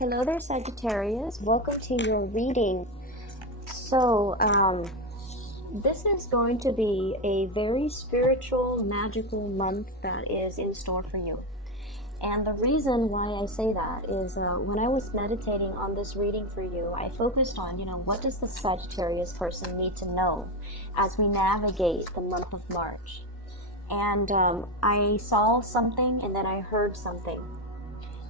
Hello there, Sagittarius. Welcome to your reading. So, this is going to be a very spiritual, magical month that is in store for you. And the reason why I say that is when I was meditating on this reading for you, I focused on, what does the Sagittarius person need to know as we navigate the month of March? And I saw something and then I heard something.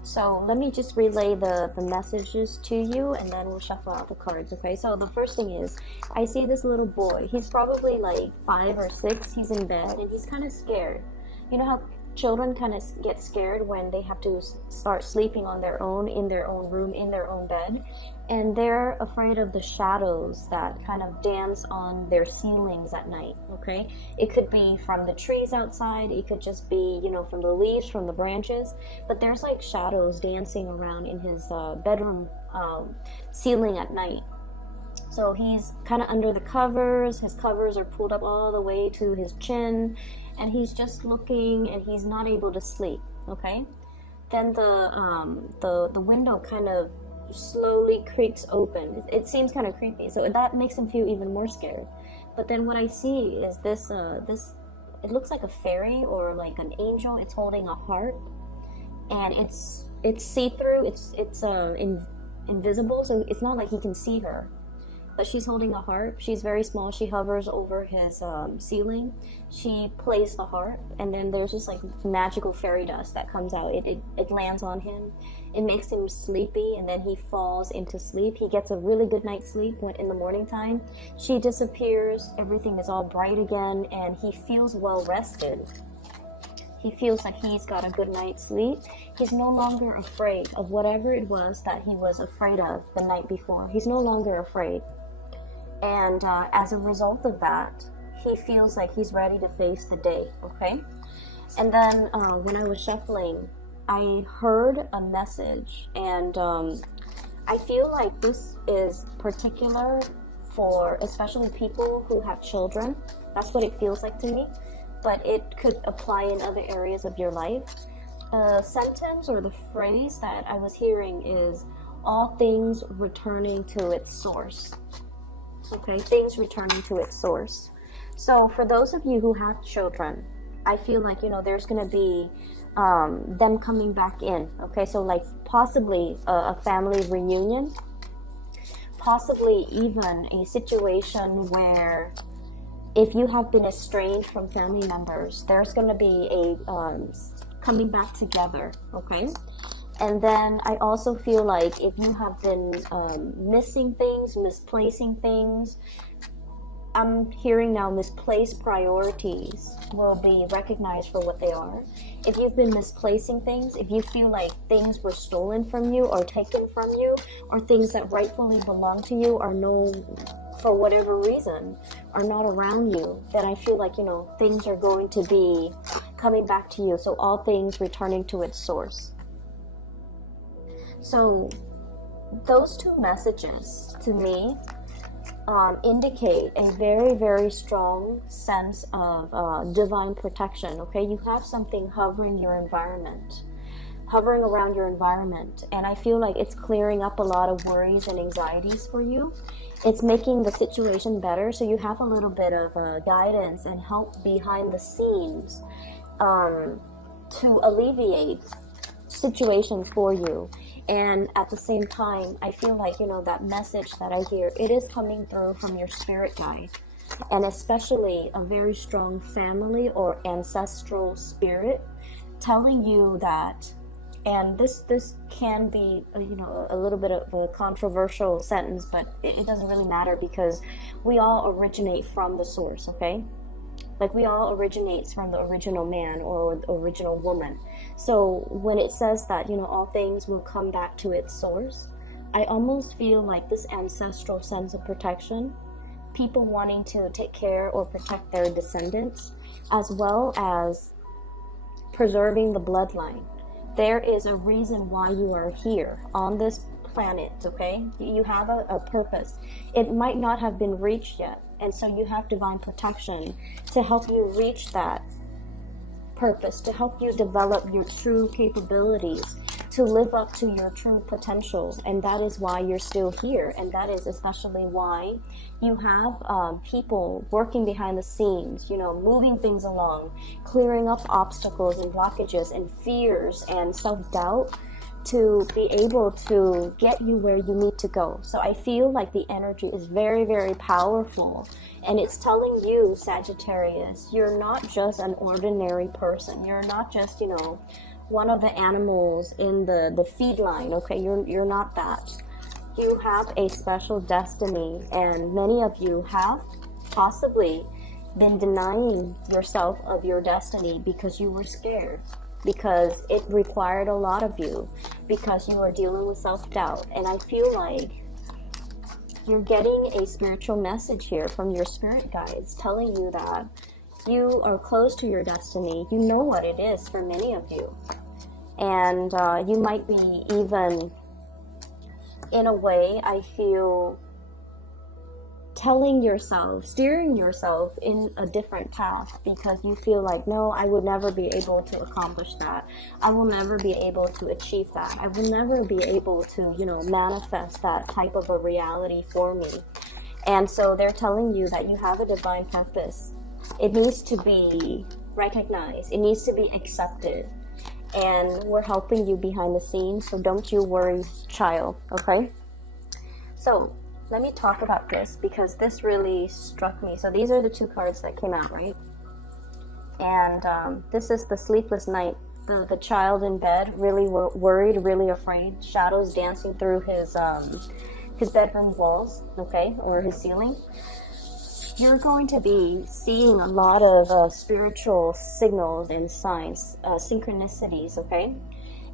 So let me just relay the messages to you and then we'll shuffle out the cards, okay? So the first thing is, I see this little boy. He's probably like 5 or 6. He's in bed and he's kind of scared. You know how children kind of get scared when they have to start sleeping on their own, in their own room, in their own bed? And they're afraid of the shadows that kind of dance on their ceilings at night, okay? It could be from the trees outside. It could just be, from the leaves, from the branches. But there's like shadows dancing around in his bedroom ceiling at night. So he's kind of under the covers. His covers are pulled up all the way to his chin. And he's just looking and he's not able to sleep, okay? Then the window kind of slowly creaks open. It seems kind of creepy, so that makes him feel even more scared. But then what I see is this it looks like a fairy or like an angel. It's holding a harp, and it's see-through. It's invisible, so it's not like he can see her. But she's holding a harp. She's very small. She hovers over his ceiling. She plays the harp, and then there's just like magical fairy dust that comes out. It lands on him. It makes him sleepy, and then he falls into sleep. He gets a really good night's sleep when in the morning time. She disappears. Everything is all bright again, and he feels well rested. He feels like he's got a good night's sleep. He's no longer afraid of whatever it was that he was afraid of the night before. He's no longer afraid. And as a result of that, he feels like he's ready to face the day, okay? And then when I was shuffling, I heard a message, and I feel like this is particular for especially people who have children. That's what it feels like to me, but it could apply in other areas of your life. A sentence or the phrase that I was hearing is, all things returning to its source. Okay, things returning to its source. So for those of you who have children, I feel like, there's going to be them coming back in. Okay, so like possibly a family reunion, possibly even a situation where if you have been estranged from family members, there's going to be a coming back together, okay? And then I also feel like if you have been missing things, misplacing things, I'm hearing now misplaced priorities will be recognized for what they are. If you've been misplacing things, if you feel like things were stolen from you or taken from you, or things that rightfully belong to you are for whatever reason, are not around you, then I feel like, things are going to be coming back to you. So all things returning to its source. So those two messages to me indicate a very, very strong sense of divine protection, okay? You have something hovering around your environment, and I feel like it's clearing up a lot of worries and anxieties for you. It's making the situation better, so you have a little bit of guidance and help behind the scenes to alleviate situations for you. And at the same time, I feel like, that message that I hear, it is coming through from your spirit guide, and especially a very strong family or ancestral spirit telling you that. And this can be, a little bit of a controversial sentence, but it doesn't really matter because we all originate from the source, okay? Like we all originate from the original man or original woman. So when it says that, all things will come back to its source, I almost feel like this ancestral sense of protection, people wanting to take care or protect their descendants, as well as preserving the bloodline. There is a reason why you are here on this planet, okay? You have a purpose. It might not have been reached yet, and so you have divine protection to help you reach that purpose, to help you develop your true capabilities, to live up to your true potential, and that is why you're still here, and that is especially why you have people working behind the scenes, you know, moving things along, clearing up obstacles and blockages and fears and self-doubt to be able to get you where you need to go. So I feel like the energy is very, very powerful, and it's telling you, Sagittarius, you're not just an ordinary person. You're not just, you know, one of the animals in the feed line, okay? You're not that. You have a special destiny, and many of you have possibly been denying yourself of your destiny because you were scared, because it required a lot of you, because you were dealing with self-doubt. And I feel like you're getting a spiritual message here from your spirit guides telling you that you are close to your destiny. You know what it is for many of you. And you might be even, in a way, I feel, telling yourself, steering yourself in a different path, because you feel like, no, I would never be able to accomplish that. I will never be able to achieve that. I will never be able to, you know, manifest that type of a reality for me. And so they're telling you that you have a divine purpose. It needs to be recognized. It needs to be accepted. And we're helping you behind the scenes, so don't you worry, child, okay? So let me talk about this, because this really struck me. So these are the two cards that came out, right? And this is the sleepless night. The child in bed, really worried, really afraid, shadows dancing through his bedroom walls, okay, or his ceiling. You're going to be seeing a lot of spiritual signals and signs, synchronicities, okay?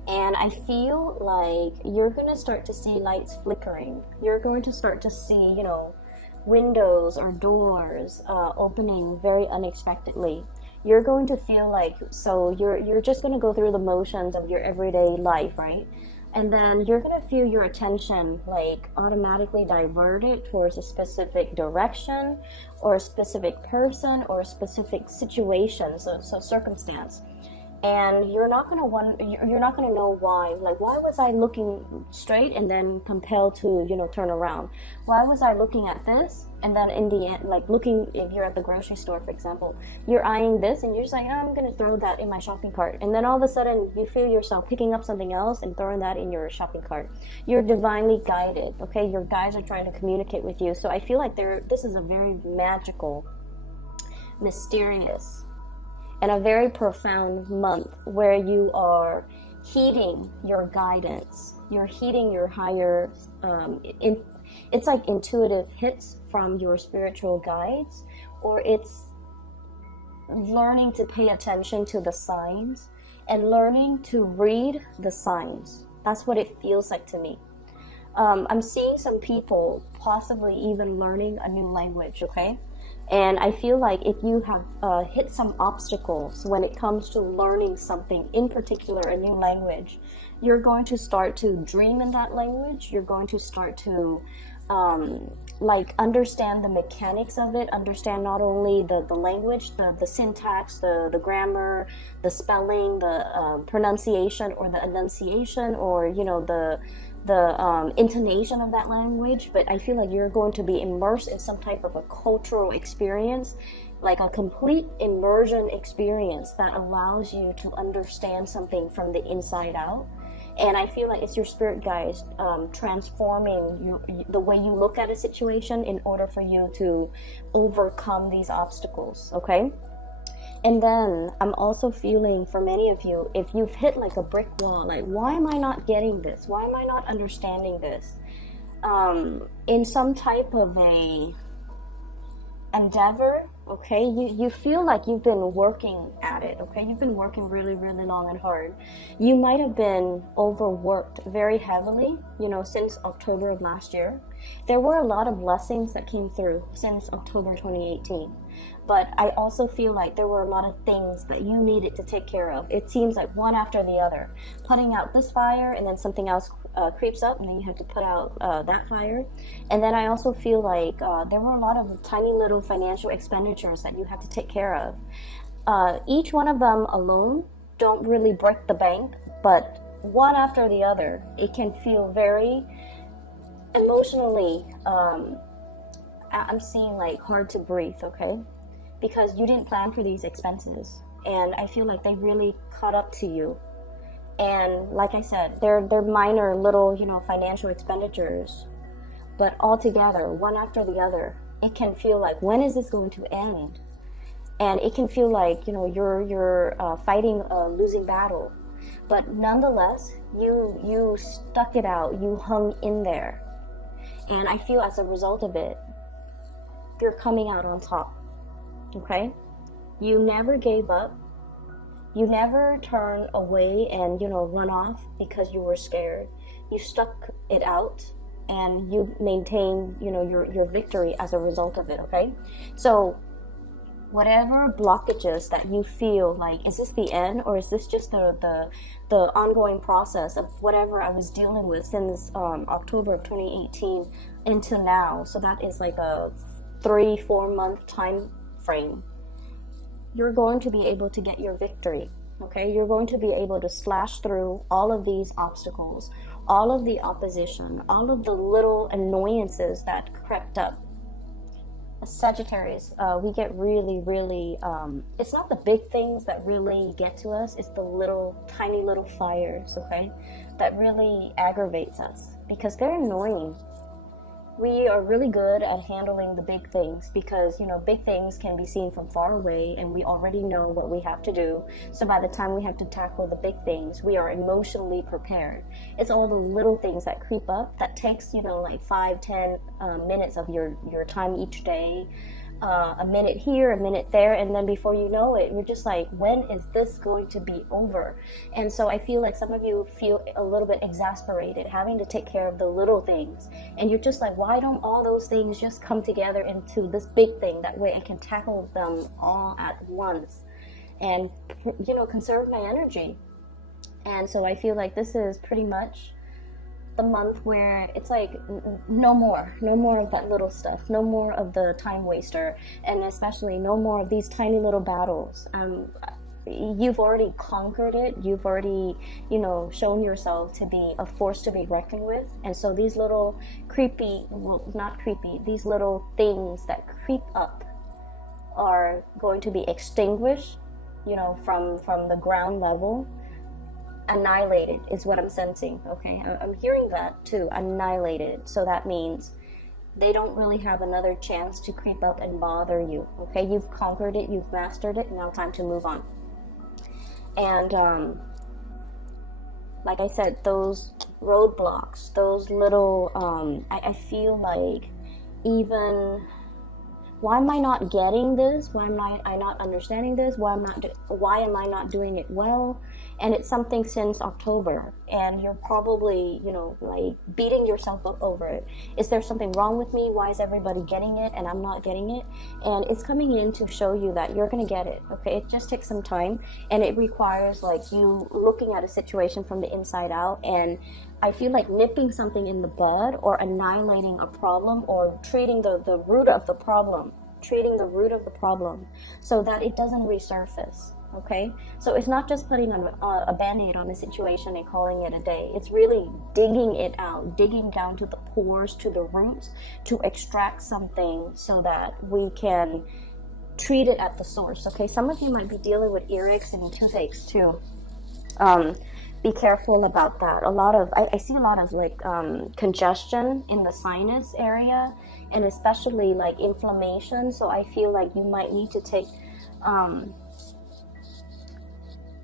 And I feel like you're going to start to see lights flickering. You're going to start to see, you know, windows or doors opening very unexpectedly. You're going to feel like, so you're just going to go through the motions of your everyday life, right? And then you're going to feel your attention like automatically diverted towards a specific direction or a specific person or a specific situation, so circumstance. And you're not gonna know why. Like, why was I looking straight and then compelled to, you know, turn around? Why was I looking at this and then in the end, like looking, if you're at the grocery store, for example, you're eyeing this and you're just like, oh, I'm gonna throw that in my shopping cart, and then all of a sudden you feel yourself picking up something else and throwing that in your shopping cart. You're divinely guided, okay? Your guides are trying to communicate with you. So I feel like this is a very magical, mysterious, and a very profound month where you are heeding your guidance. You're heeding your higher, it's like intuitive hits from your spiritual guides, or it's learning to pay attention to the signs and learning to read the signs. That's what it feels like to me. I'm seeing some people possibly even learning a new language, okay? And I feel like if you have hit some obstacles when it comes to learning something, in particular a new language, you're going to start to dream in that language. You're going to start to like understand the mechanics of it, understand not only the language, the syntax, the grammar, the spelling, the pronunciation or the enunciation, or, you know, the intonation of that language, but I feel like you're going to be immersed in some type of a cultural experience, like a complete immersion experience that allows you to understand something from the inside out. And I feel like it's your spirit guides transforming the way you look at a situation in order for you to overcome these obstacles, okay? And then I'm also feeling, for many of you, if you've hit like a brick wall, like, why am I not getting this? Why am I not understanding this? In some type of a endeavor, okay, you feel like you've been working at it, okay? You've been working really, really long and hard. You might have been overworked very heavily, you know, since October of last year. There were a lot of blessings that came through since October 2018. But I also feel like there were a lot of things that you needed to take care of. It seems like one after the other. Putting out this fire, and then something else creeps up, and then you have to put out that fire. And then I also feel like there were a lot of tiny little financial expenditures that you had to take care of. Each one of them alone don't really break the bank, but one after the other, it can feel very emotionally, I'm seeing like hard to breathe, okay? Because you didn't plan for these expenses, and I feel like they really caught up to you. And like I said, they're minor little, financial expenditures, but all together, one after the other, it can feel like, when is this going to end? And it can feel like, you're fighting a losing battle, but nonetheless, you stuck it out, you hung in there, and I feel as a result of it, you're coming out on top. Okay, you never gave up. You never turn away and, run off because you were scared. You stuck it out and you maintain, your victory as a result of it, okay? So whatever blockages that you feel like, is this the end, or is this just the ongoing process of whatever I was dealing with since October of 2018 until now? So that is like a 3-4 month time frame. You're going to be able to get your victory, okay? You're going to be able to slash through all of these obstacles, all of the opposition, all of the little annoyances that crept up. As Sagittarius, we get really, really, it's not the big things that really get to us, it's the little, tiny little fires, okay, that really aggravates us because they're annoying. We are really good at handling the big things because, big things can be seen from far away and we already know what we have to do. So by the time we have to tackle the big things, we are emotionally prepared. It's all the little things that creep up that takes, like 5-10 minutes of your time each day. A minute here, a minute there, and then before you know it, you're just like, when is this going to be over? And so I feel like some of you feel a little bit exasperated having to take care of the little things, and you're just like, why don't all those things just come together into this big thing? That way I can tackle them all at once and, conserve my energy. And so I feel like this is pretty much the month where it's like, no more of that little stuff, no more of the time waster, and especially no more of these tiny little battles. You've already conquered it. You've already, shown yourself to be a force to be reckoned with. And so these little these little things that creep up are going to be extinguished, from the ground level. Annihilated is what I'm sensing, okay? I'm hearing that too, annihilated. So that means they don't really have another chance to creep up and bother you, okay? You've conquered it, you've mastered it, now time to move on. And like I said, those roadblocks, those little, I feel like, even, why am I not getting this? Why am I not understanding this? Why am I not doing it well? And it's something since October, and you're probably, like beating yourself up over it. Is there something wrong with me? Why is everybody getting it and I'm not getting it? And it's coming in to show you that you're gonna get it, okay? It just takes some time, and it requires like you looking at a situation from the inside out, and I feel like nipping something in the bud or annihilating a problem or treating the root of the problem so that it doesn't resurface. Okay, so it's not just putting a band-aid on a situation and calling it a day. It's really digging it out, digging down to the pores, to the roots, to extract something so that we can treat it at the source. Okay, some of you might be dealing with earaches and toothaches too. Be careful about that. I see a lot of like congestion in the sinus area, and especially like inflammation. So I feel like you might need to take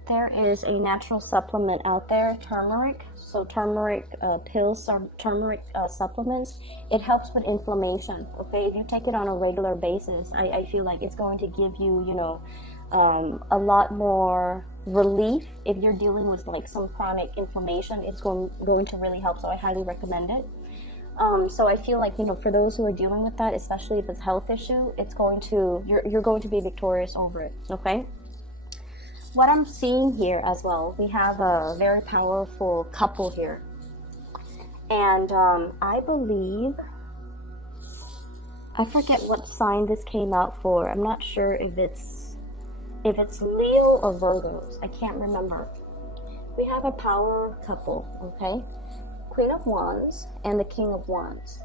there is a natural supplement out there, turmeric. So turmeric pills or turmeric supplements, it helps with inflammation. Okay, if you take it on a regular basis, I feel like it's going to give you, a lot more relief. If you're dealing with like some chronic inflammation, it's going to really help. So I highly recommend it. So I feel like, for those who are dealing with that, especially if it's a health issue, you're going to be victorious over it. Okay. What I'm seeing here as well, we have a very powerful couple here, and I believe, I forget what sign this came out for. I'm not sure if it's Leo or Virgos. I can't remember, we have a power couple, okay? Queen of Wands and the King of Wands.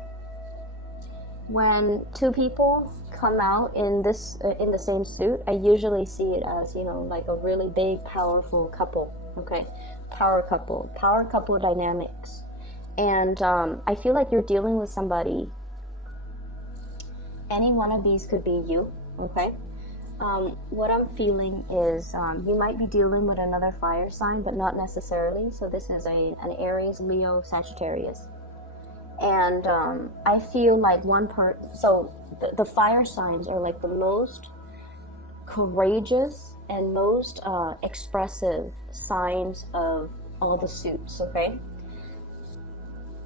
When two people come out in this in the same suit, I usually see it as, you know, like a really big, powerful couple, okay? Power couple dynamics. And I feel like you're dealing with somebody. Any one of these could be you, okay? What I'm feeling is you might be dealing with another fire sign, but not necessarily. So this is an Aries, Leo, Sagittarius. And I feel like so the fire signs are like the most courageous and most expressive signs of all the suits, okay?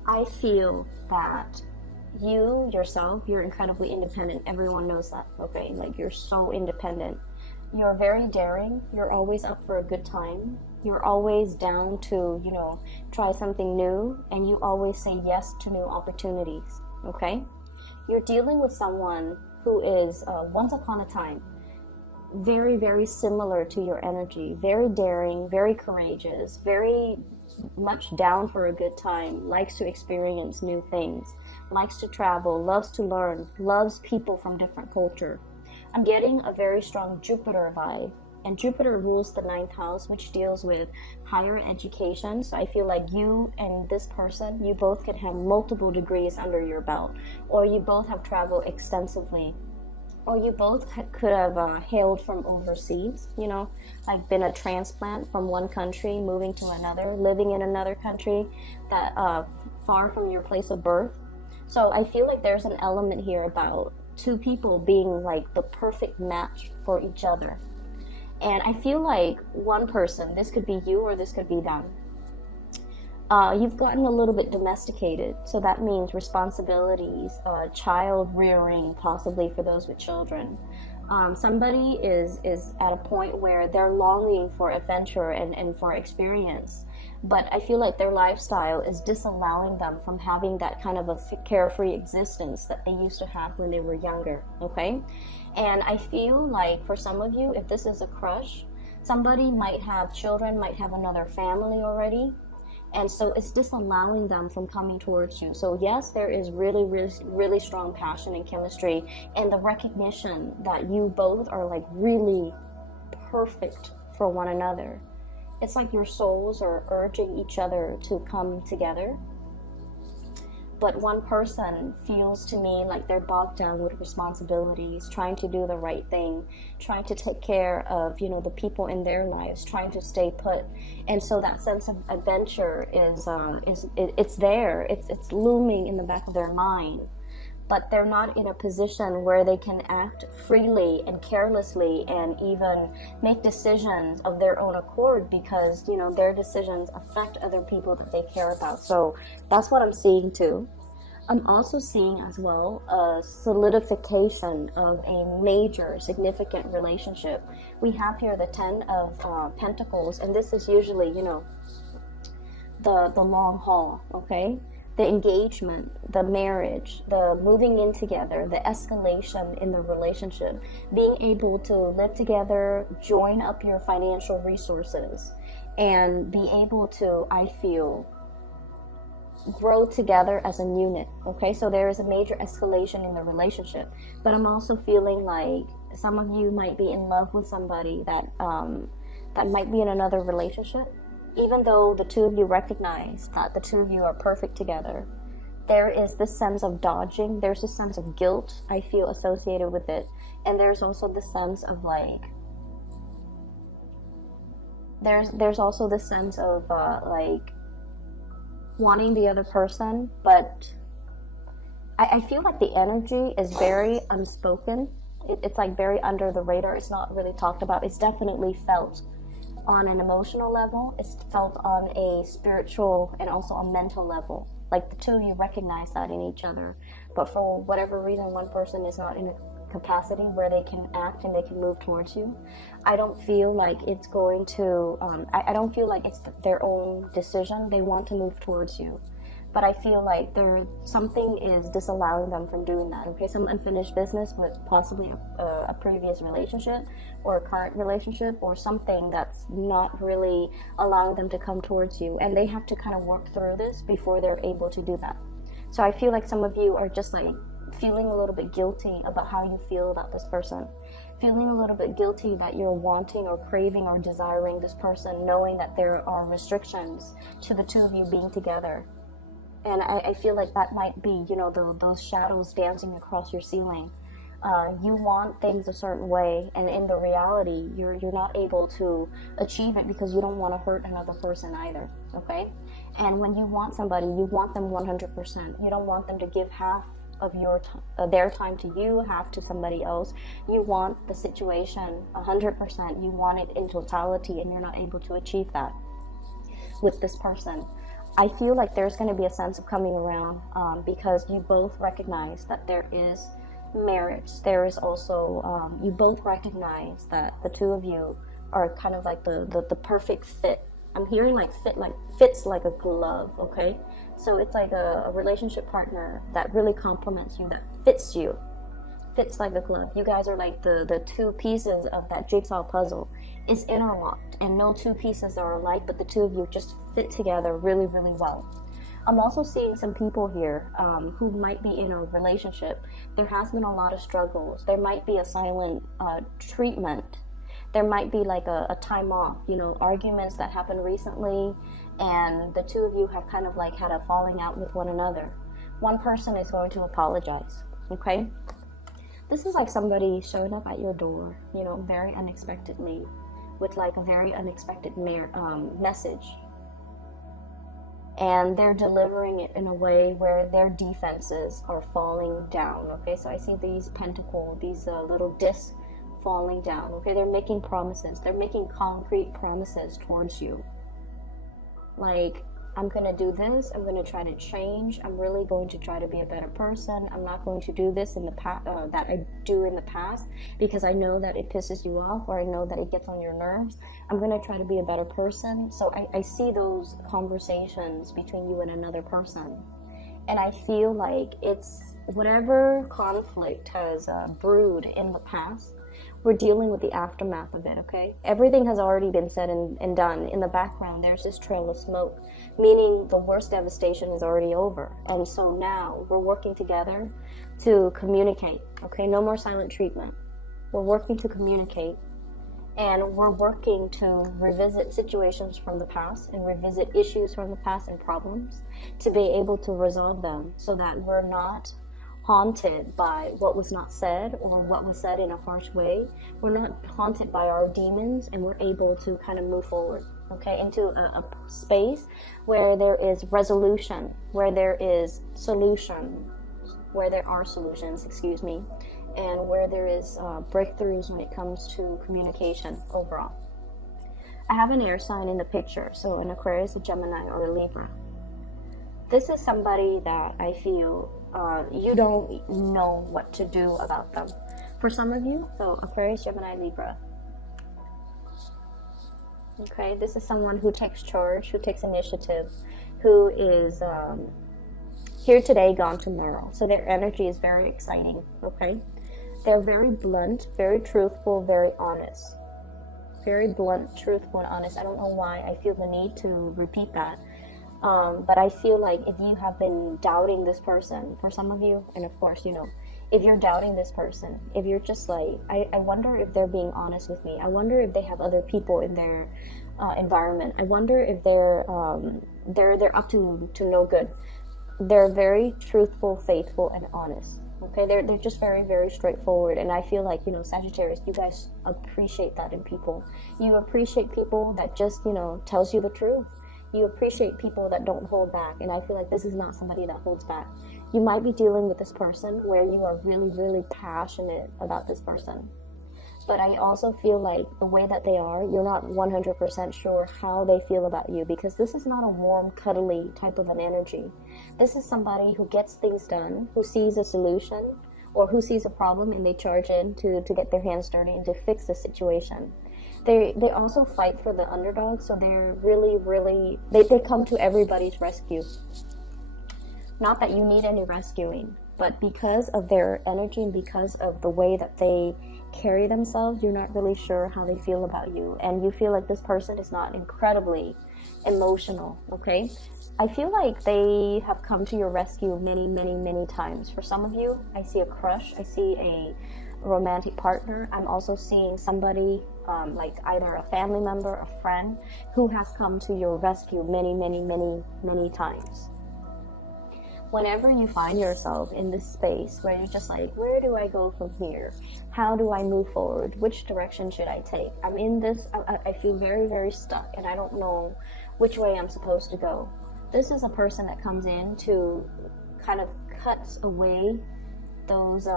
I feel that you yourself, you're incredibly independent. Everyone knows that, okay? Like, you're so independent. You're very daring. You're always up for a good time. You're always down to, you know, try something new, and you always say yes to new opportunities, okay? You're dealing with someone who is, once upon a time, very, very similar to your energy. Very daring, very courageous, very much down for a good time, likes to experience new things, likes to travel, loves to learn, loves people from different culture. I'm getting a very strong Jupiter vibe, and Jupiter rules the 9th house, which deals with higher education. So I feel like you and this person, you both could have multiple degrees under your belt, or you both have traveled extensively, or you both could have hailed from overseas, you know, like been a transplant from one country, moving to another, living in another country that far from your place of birth. So I feel like there's an element here about two people being like the perfect match for each other. And I feel like one person, this could be you or this could be them, you've gotten a little bit domesticated. So that means responsibilities, child rearing, possibly for those with children. Somebody is at a point where they're longing for adventure and for experience. But I feel like their lifestyle is disallowing them from having that kind of a carefree existence that they used to have when they were younger, okay? And I feel like for some of you, if this is a crush, somebody might have children, might have another family already. And so it's disallowing them from coming towards you. So yes, there is really, really, really strong passion and chemistry, and the recognition that you both are like really perfect for one another. It's like your souls are urging each other to come together. But one person feels to me like they're bogged down with responsibilities, trying to do the right thing, trying to take care of, you know, the people in their lives, trying to stay put. And so that sense of adventure is it's there, it's looming in the back of their mind. But they're not in a position where they can act freely and carelessly and even make decisions of their own accord, because, you know, their decisions affect other people that they care about. So that's what I'm seeing too. I'm also seeing as well a solidification of a major significant relationship. We have here the 10 of Pentacles, and this is usually, you know, the long haul, okay? The engagement, the marriage, the moving in together, the escalation in the relationship, being able to live together, join up your financial resources, and be able to, I feel, grow together as a unit, okay? So there is a major escalation in the relationship, but I'm also feeling like some of you might be in love with somebody that might be in another relationship. Even though the two of you recognize that the two of you are perfect together, there is this sense of dodging, there's a sense of guilt, I feel, associated with it. And there's also the sense of like, there's also this sense of like wanting the other person, but I feel like the energy is very unspoken. It's like very under the radar. It's not really talked about. It's definitely felt on an emotional level. It's felt on a spiritual and also a mental level. Like the two of you recognize that in each other, but for whatever reason, one person is not in a capacity where they can act and they can move towards you. I don't feel like it's going to, I don't feel like it's their own decision. They want to move towards you, but I feel like something is disallowing them from doing that. Okay, some unfinished business with possibly a previous relationship or a current relationship, or something that's not really allowing them to come towards you, and they have to kind of work through this before they're able to do that. So I feel like some of you are just like feeling a little bit guilty about how you feel about this person, feeling a little bit guilty that you're wanting or craving or desiring this person, knowing that there are restrictions to the two of you being together. And I feel like that might be, you know, those shadows dancing across your ceiling. You want things a certain way, and in the reality, you're not able to achieve it because you don't want to hurt another person either, okay? And when you want somebody, you want them 100%. You don't want them to give half of their time to you, half to somebody else. You want the situation 100%. You want it in totality, and you're not able to achieve that with this person. I feel like there's going to be a sense of coming around because you both recognize that there is marriage. There is also, you both recognize that the two of you are kind of like the perfect fit. I'm hearing like fits like a glove, okay? So it's like a relationship partner that really complements you, that fits you. Fits like a glove. You guys are like the two pieces of that jigsaw puzzle. It's interlocked, and no two pieces are alike, but the two of you just fit together really, really well. I'm also seeing some people here who might be in a relationship. There has been a lot of struggles. There might be a silent treatment. There might be like a time off, you know, arguments that happened recently, and the two of you have kind of like had a falling out with one another. One person is going to apologize, okay? This is like somebody showing up at your door, you know, very unexpectedly, with like a very unexpected message. And they're delivering it in a way where their defenses are falling down, okay? So I see these pentacles, these little discs falling down, okay? They're making promises. They're making concrete promises towards you. Like, I'm going to do this. I'm going to try to change. I'm really going to try to be a better person. I'm not going to do this in the past that I do in the past because I know that it pisses you off, or I know that it gets on your nerves. I'm going to try to be a better person. So I see those conversations between you and another person. And I feel like it's whatever conflict has brewed in the past, we're dealing with the aftermath of it, okay? Everything has already been said and done. In the background, there's this trail of smoke, meaning the worst devastation is already over. And so now we're working together to communicate, okay? No more silent treatment. We're working to communicate, and we're working to revisit situations from the past and revisit issues from the past and problems to be able to resolve them so that we're not haunted by what was not said or what was said in a harsh way. We're not haunted by our demons, and we're able to kind of move forward, okay, into a space where there is resolution, where there is solution, where there are solutions, and where there is breakthroughs when it comes to communication overall. I have an air sign in the picture, so an Aquarius, a Gemini, or a Libra. This is somebody that I feel you don't know what to do about them. For some of you, so Aquarius, Gemini, Libra. Okay, this is someone who takes charge, who takes initiative, who is here today, gone tomorrow. So their energy is very exciting, okay? They're very blunt, very truthful, very honest. Very blunt, truthful, and honest. I don't know why I feel the need to repeat that. But I feel like if you have been doubting this person, for some of you, and of course, you know, if you're doubting this person, if you're just like, I wonder if they're being honest with me. I wonder if they have other people in their environment. I wonder if they're up to no good. They're very truthful, faithful, and honest. Okay, they're just very, very straightforward. And I feel like, you know, Sagittarius, you guys appreciate that in people. You appreciate people that just, you know, tells you the truth. You appreciate people that don't hold back, and I feel like this is not somebody that holds back. You might be dealing with this person where you are really, really passionate about this person. But I also feel like the way that they are, you're not 100% sure how they feel about you, because this is not a warm, cuddly type of an energy. This is somebody who gets things done, who sees a solution, or who sees a problem and they charge in to get their hands dirty and to fix the situation. They also fight for the underdog, so they're really, really, they come to everybody's rescue. Not that you need any rescuing, but because of their energy and because of the way that they carry themselves, you're not really sure how they feel about you, and you feel like this person is not incredibly emotional. Okay, I feel like they have come to your rescue many, many, many times. For some of you, I see a crush, I see a romantic partner. I'm also seeing somebody like either a family member, a friend, who has come to your rescue many, many, many, many times. Whenever you find yourself in this space where you're just like, where do I go from here? How do I move forward? Which direction should I take? I'm in this, I feel very, very stuck, and I don't know which way I'm supposed to go. This is a person that comes in to kind of cut away those,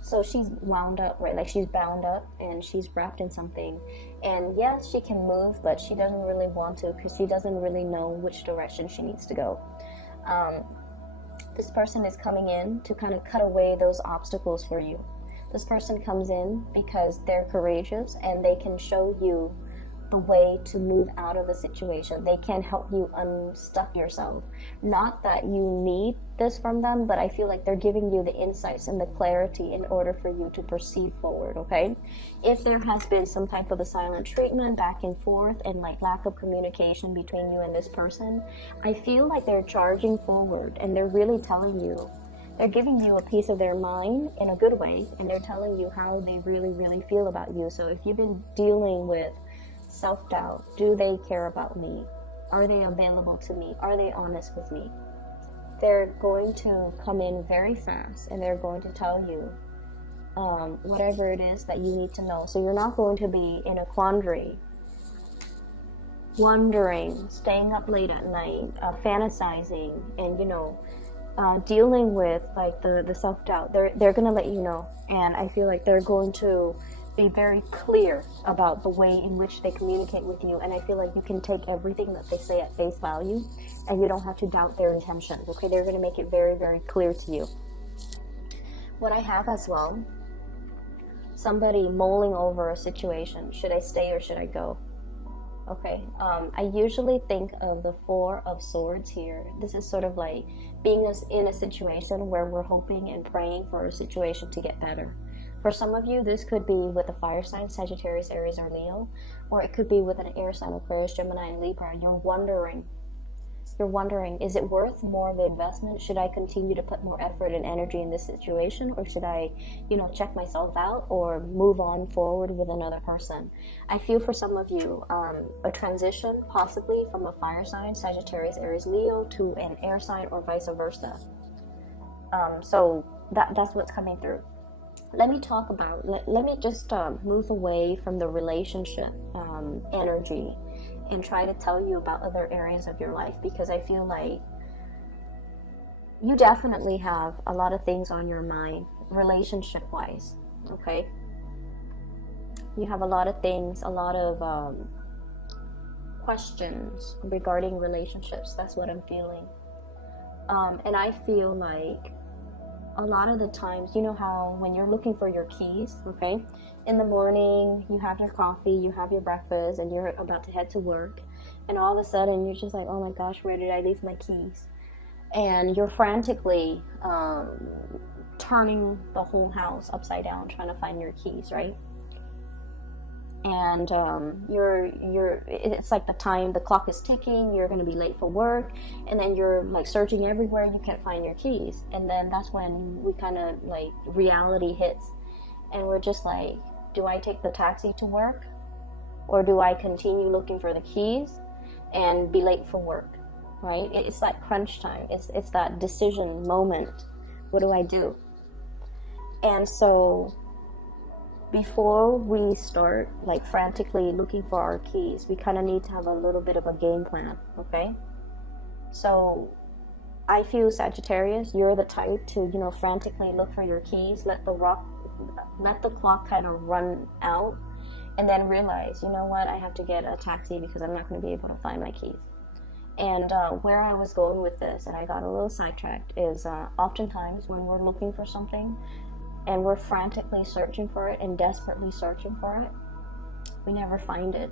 so she's wound up, right? Like she's bound up and she's wrapped in something. And yes, she can move, but she doesn't really want to because she doesn't really know which direction she needs to go. This person is coming in to kind of cut away those obstacles for you. This person comes in because they're courageous and they can show you the way to move out of a situation. They can help you unstuck yourself. Not that you need this from them, but I feel like they're giving you the insights and the clarity in order for you to proceed forward, okay? If there has been some type of a silent treatment back and forth and like lack of communication between you and this person, I feel like they're charging forward and they're really telling you, they're giving you a piece of their mind in a good way, and they're telling you how they really, really feel about you. So if you've been dealing with self-doubt, do they care about me? Are they available to me? Are they honest with me? They're going to come in very fast and they're going to tell you whatever it is that you need to know. So you're not going to be in a quandary, wondering, staying up late at night, fantasizing, and dealing with like the self-doubt. They're going to let you know, and I feel like they're going to be very clear about the way in which they communicate with you, and I feel like you can take everything that they say at face value and you don't have to doubt their intentions. Okay, they're going to make it very, very clear to you. What I have as well, somebody mulling over a situation. Should I stay or should I go? Okay, I usually think of the Four of Swords here. This is sort of like being in a situation where we're hoping and praying for a situation to get better. For some of you, this could be with a fire sign, Sagittarius, Aries, or Leo, or it could be with an air sign, Aquarius, Gemini, and Libra. You're wondering, is it worth more of the investment? Should I continue to put more effort and energy in this situation, or should I, check myself out or move on forward with another person? I feel for some of you, a transition possibly from a fire sign, Sagittarius, Aries, Leo, to an air sign, or vice versa. So that's what's coming through. Let me talk about, let me just move away from the relationship energy and try to tell you about other areas of your life, because I feel like you definitely have a lot of things on your mind relationship wise, okay? You have a lot of things, a lot of questions regarding relationships. That's what I'm feeling. And I feel like a lot of the times, you know how when you're looking for your keys, okay, in the morning, you have your coffee, you have your breakfast, and you're about to head to work, and all of a sudden, you're just like, oh my gosh, where did I leave my keys? And you're frantically turning the whole house upside down, trying to find your keys, right? And it's like the clock is ticking, you're going to be late for work, and then you're like searching everywhere, you can't find your keys. And then that's when we kind of like reality hits, and we're just like, do I take the taxi to work, or do I continue looking for the keys and be late for work, right? It's that crunch time, it's that decision moment. What do I do? And so before we start like frantically looking for our keys, we kind of need to have a little bit of a game plan, okay? So I feel, Sagittarius, you're the type to, frantically look for your keys, let the clock kind of run out, and then realize, you know what, I have to get a taxi because I'm not going to be able to find my keys. And where I was going with this, and I got a little sidetracked, is oftentimes when we're looking for something, and we're frantically searching for it and desperately searching for it, we never find it.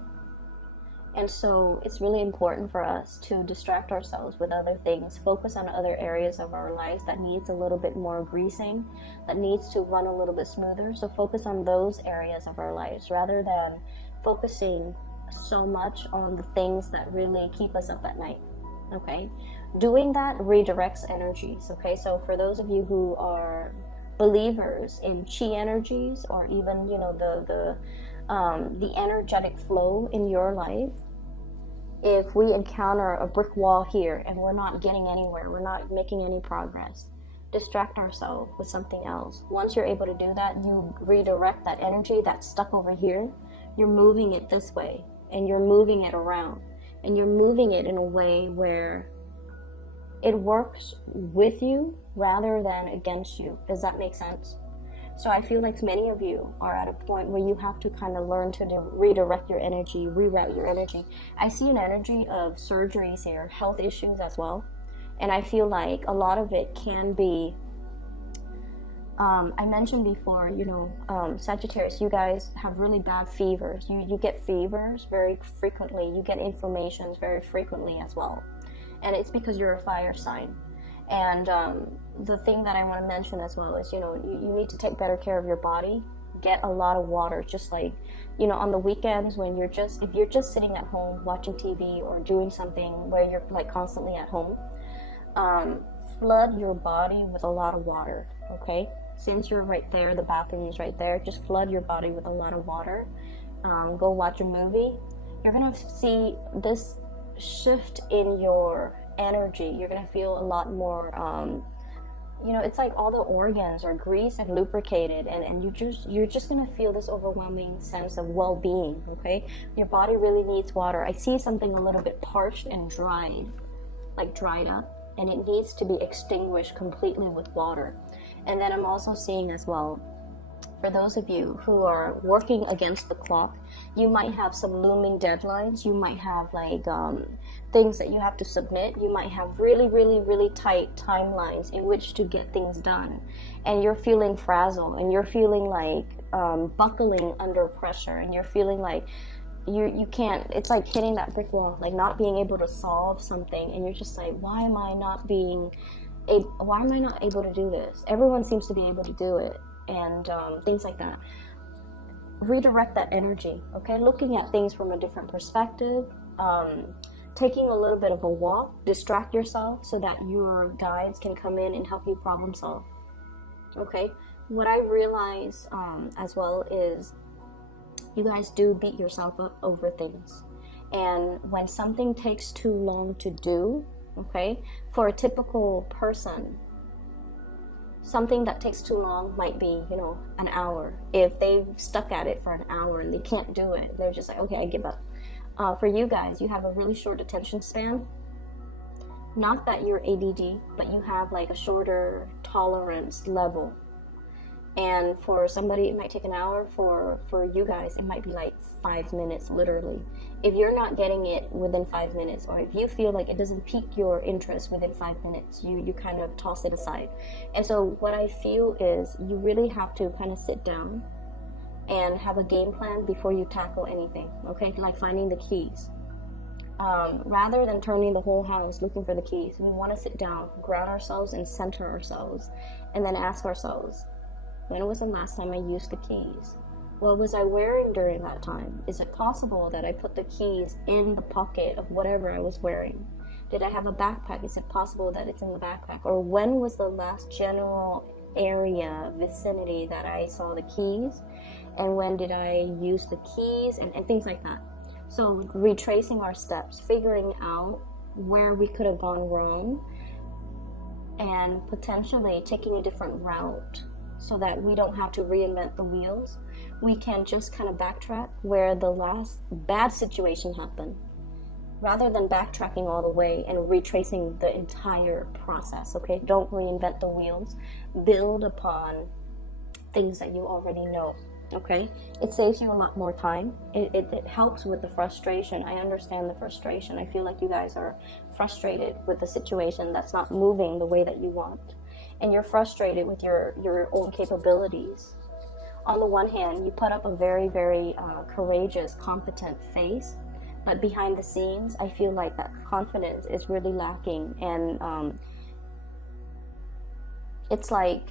And so it's really important for us to distract ourselves with other things, focus on other areas of our lives that needs a little bit more greasing, that needs to run a little bit smoother. So focus on those areas of our lives rather than focusing so much on the things that really keep us up at night. Okay, doing that redirects energies. Okay, so for those of you who are believers in chi energies, or even, you know, the energetic flow in your life, if we encounter a brick wall here and we're not getting anywhere, we're not making any progress, distract ourselves with something else. Once you're able to do that, you redirect that energy that's stuck over here. You're moving it this way, and you're moving it around, and you're moving it in a way where it works with you rather than against you. Does that make sense? So I feel like many of you are at a point where you have to kind of learn to redirect your energy, reroute your energy. I see an energy of surgeries here, health issues as well. And I feel like a lot of it can be, I mentioned before, you know, Sagittarius, you guys have really bad fevers. You get fevers very frequently. You get inflammations very frequently as well. And it's because you're a fire sign. And the thing that I want to mention as well is, you know, you need to take better care of your body. Get a lot of water, just like, you know, on the weekends when if you're just sitting at home watching TV or doing something where you're like constantly at home, flood your body with a lot of water, okay? Since you're right there, the bathroom is right there, just flood your body with a lot of water. Go watch a movie. You're going to see this shift in your energy. You're going to feel a lot more, you know, it's like all the organs are greased and lubricated, and you're just going to feel this overwhelming sense of well-being, okay? Your body really needs water. I see something a little bit parched and dried, like dried up, and it needs to be extinguished completely with water. And then I'm also seeing as well, for those of you who are working against the clock, you might have some looming deadlines. You might have like things that you have to submit. You might have really, really, really tight timelines in which to get things done. And you're feeling frazzled, and you're feeling like buckling under pressure, and you're feeling like you can't, it's like hitting that brick wall, like not being able to solve something. And you're just like, why am I not able to do this? Everyone seems to be able to do it. And things like that. Redirect that energy, okay? Looking at things from a different perspective, taking a little bit of a walk, distract yourself so that your guides can come in and help you problem solve, okay? What I realize as well is you guys do beat yourself up over things. And when something takes too long to do, okay, for a typical person, something that takes too long might be, you know, an hour. If they've stuck at it for an hour and they can't do it, they're just like, okay, I give up. For you guys, you have a really short attention span. Not that you're ADD, but you have like a shorter tolerance level. And for somebody, it might take an hour. For you guys, it might be like 5 minutes, literally. If you're not getting it within 5 minutes, or if you feel like it doesn't pique your interest within 5 minutes, you kind of toss it aside. And so what I feel is you really have to kind of sit down and have a game plan before you tackle anything, okay? Like finding the keys. Rather than turning the whole house looking for the keys, we want to sit down, ground ourselves, and center ourselves, and then ask ourselves, when was the last time I used the keys? What was I wearing during that time? Is it possible that I put the keys in the pocket of whatever I was wearing? Did I have a backpack? Is it possible that it's in the backpack? Or when was the last general area, vicinity that I saw the keys? And when did I use the keys? And things like that. So retracing our steps, figuring out where we could have gone wrong, and potentially taking a different route, so that we don't have to reinvent the wheels. We can just kind of backtrack where the last bad situation happened, rather than backtracking all the way and retracing the entire process, okay? Don't reinvent the wheels. Build upon things that you already know, okay? It saves you a lot more time. It helps with the frustration. I understand the frustration. I feel like you guys are frustrated with the situation that's not moving the way that you want. And you're frustrated with your own capabilities. On the one hand, you put up a very, very courageous, competent face, but behind the scenes, I feel like that confidence is really lacking. And it's like,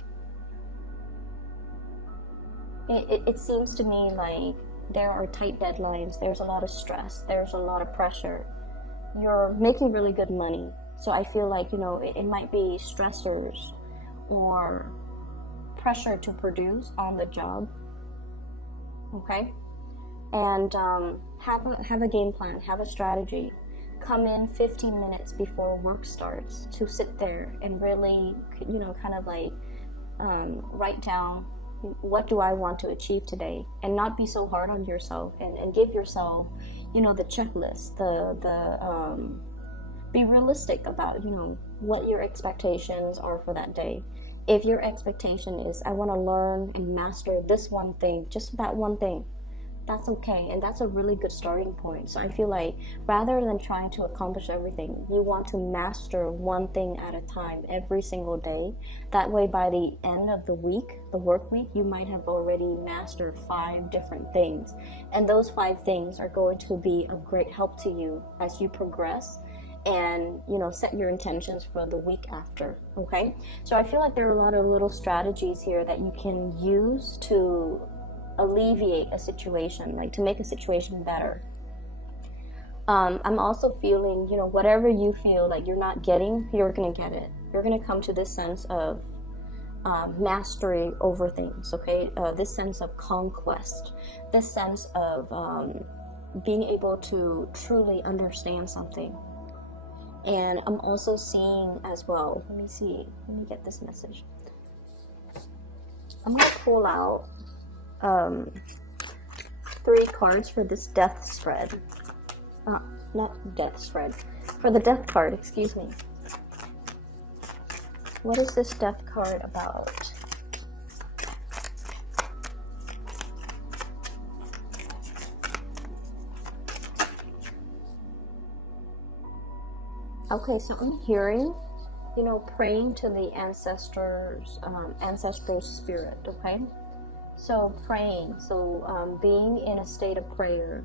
it seems to me like there are tight deadlines, there's a lot of stress, there's a lot of pressure. You're making really good money. So I feel like, it might be stressors or pressure to produce on the job. Okay? And have a game plan, have a strategy. Come in 15 minutes before work starts to sit there and really, kind of like write down, what do I want to achieve today, and not be so hard on yourself, and give yourself, the checklist, be realistic about, what your expectations are for that day. If your expectation is, I want to learn and master this one thing, just that one thing, that's okay, and that's a really good starting point. So I feel like rather than trying to accomplish everything, you want to master one thing at a time every single day. That way, by the end of the week, the work week, you might have already mastered 5 different things, and those 5 things are going to be of great help to you as you progress and set your intentions for the week after. Okay, so I feel like there are a lot of little strategies here that you can use to alleviate a situation, like to make a situation better. I'm also feeling, whatever you feel like you're not getting, you're gonna get it. You're gonna come to this sense of mastery over things. Okay, this sense of conquest, this sense of being able to truly understand something. And I'm also seeing as well, let me get this message. I'm gonna pull out 3 cards for this death spread. Not death spread. For the death card, excuse me. What is this death card about? Okay, so I'm hearing, praying to the ancestral spirit, okay? So praying, being in a state of prayers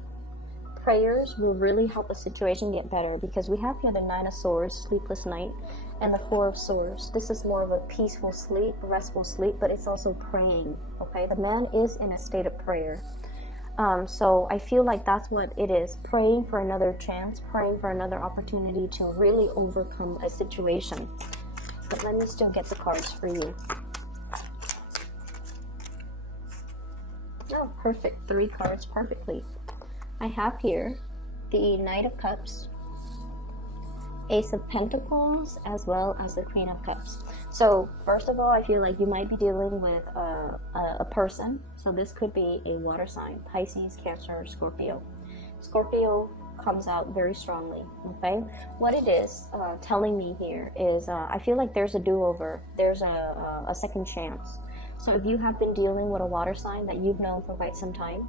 will really help a situation get better, because we have here the 9 of Swords, sleepless night, and the 4 of Swords. This is more of a peaceful sleep, restful sleep, but it's also praying, okay? The man is in a state of prayer. So I feel like that's what it is, praying for another chance, praying for another opportunity to really overcome a situation. But let me still get the cards for you. Oh, perfect. 3 cards perfectly. I have here the Knight of Cups, Ace of Pentacles, as well as the Queen of Cups. So first of all, I feel like you might be dealing with a person. So this could be a water sign, Pisces, Cancer, Scorpio. Scorpio comes out very strongly, okay? What it is telling me here is I feel like there's a do-over. There's a second chance. So if you have been dealing with a water sign that you've known for quite some time,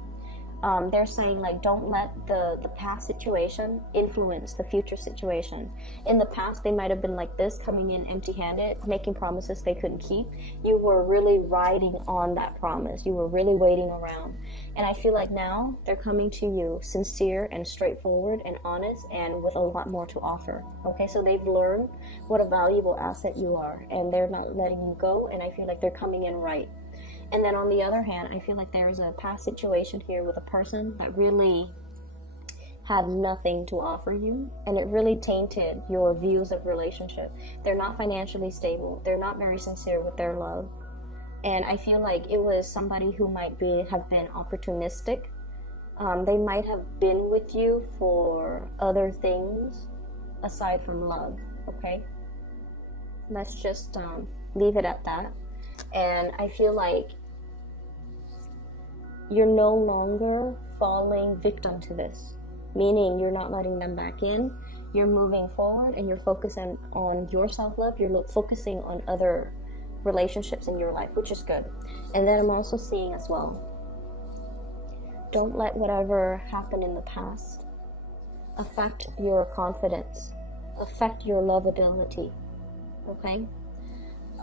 they're saying, like, don't let the past situation influence the future situation. In the past, they might have been like this, coming in empty-handed, making promises they couldn't keep. You were really riding on that promise. You were really waiting around. And I feel like now they're coming to you sincere and straightforward and honest, and with a lot more to offer. Okay, so they've learned what a valuable asset you are, and they're not letting you go, and I feel like they're coming in right. And then on the other hand, I feel like there's a past situation here with a person that really had nothing to offer you, and it really tainted your views of relationship. They're not financially stable. They're not very sincere with their love. And I feel like it was somebody who might have been opportunistic. They might have been with you for other things aside from love, okay? Let's just leave it at that. And I feel like you're no longer falling victim to this, meaning you're not letting them back in. You're moving forward, and you're focusing on your self-love. You're focusing on other relationships in your life, which is good. And then I'm also seeing as well, don't let whatever happened in the past affect your confidence, affect your lovability, okay?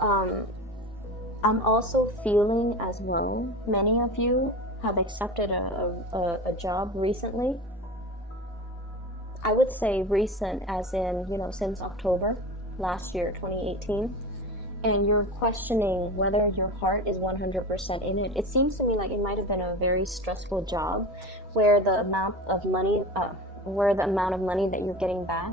I'm also feeling as well, many of you have accepted a job recently, I would say recent, as in, since October last year, 2018, and you're questioning whether your heart is 100% in it. It seems to me like it might have been a very stressful job where the amount of money, that you're getting back,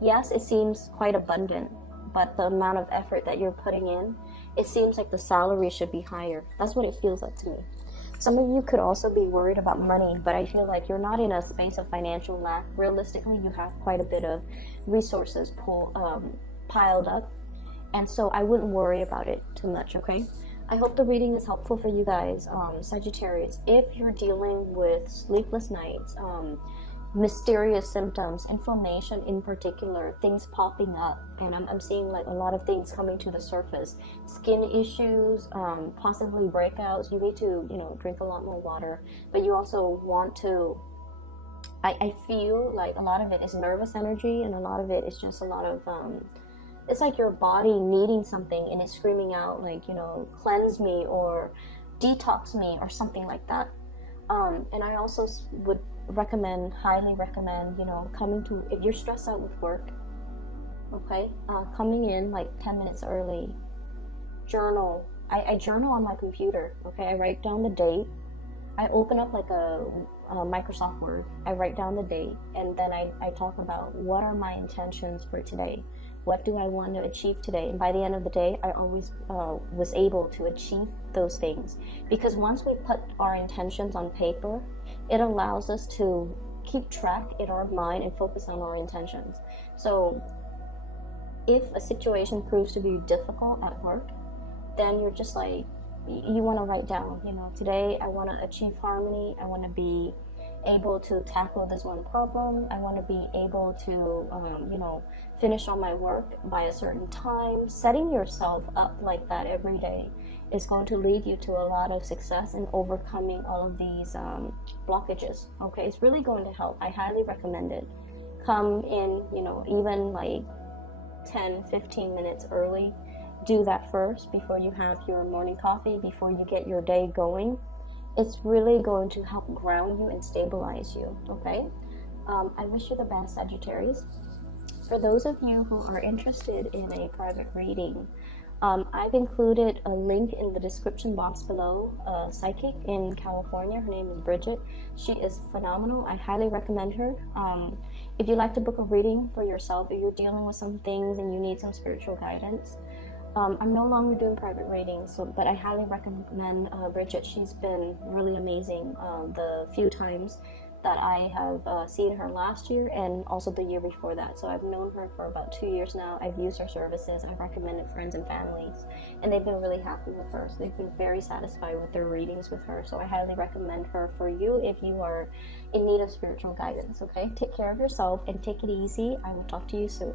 yes, it seems quite abundant, but the amount of effort that you're putting in, it seems like the salary should be higher. That's what it feels like to me. Some of you could also be worried about money, but I feel like you're not in a space of financial lack. Realistically, you have quite a bit of resources piled up, and so I wouldn't worry about it too much, okay? I hope the reading is helpful for you guys, Sagittarius. If you're dealing with sleepless nights, mysterious symptoms, inflammation in particular, things popping up, and I'm seeing like a lot of things coming to the surface, skin issues, possibly breakouts. You need to, drink a lot more water, but you also want to, I feel like a lot of it is nervous energy, and a lot of it is just a lot of, it's like your body needing something and it's screaming out like, cleanse me or detox me or something like that. And I also would highly recommend, coming to, if you're stressed out with work, okay, coming in like 10 minutes early, journal. I journal on my computer, okay? I write down the date. I open up like a Microsoft Word. I write down the date, and then I talk about what are my intentions for today. What do I want to achieve today? And by the end of the day, I always was able to achieve those things. Because once we put our intentions on paper, it allows us to keep track in our mind and focus on our intentions. So if a situation proves to be difficult at work, then you're just like, you want to write down, today I want to achieve harmony. I want to be able to tackle this one problem. I want to be able to, finish all my work by a certain time. Setting yourself up like that every day is going to lead you to a lot of success in overcoming all of these blockages. Okay, it's really going to help. I highly recommend it. Come in, even like 10-15 minutes early. Do that first before you have your morning coffee, before you get your day going. It's really going to help ground you and stabilize you, okay? I wish you the best, Sagittarius. For those of you who are interested in a private reading, I've included a link in the description box below. A psychic in California, her name is Bridget. She is phenomenal. I highly recommend her. If you'd like to book a reading for yourself, if you're dealing with some things and you need some spiritual guidance, I'm no longer doing private readings, but I highly recommend Bridget. She's been really amazing the few times that I have seen her last year and also the year before that. So I've known her for about 2 years now. I've used her services. I've recommended friends and families, and they've been really happy with her. So they've been very satisfied with their readings with her. So I highly recommend her for you if you are in need of spiritual guidance, okay? Take care of yourself and take it easy. I will talk to you soon.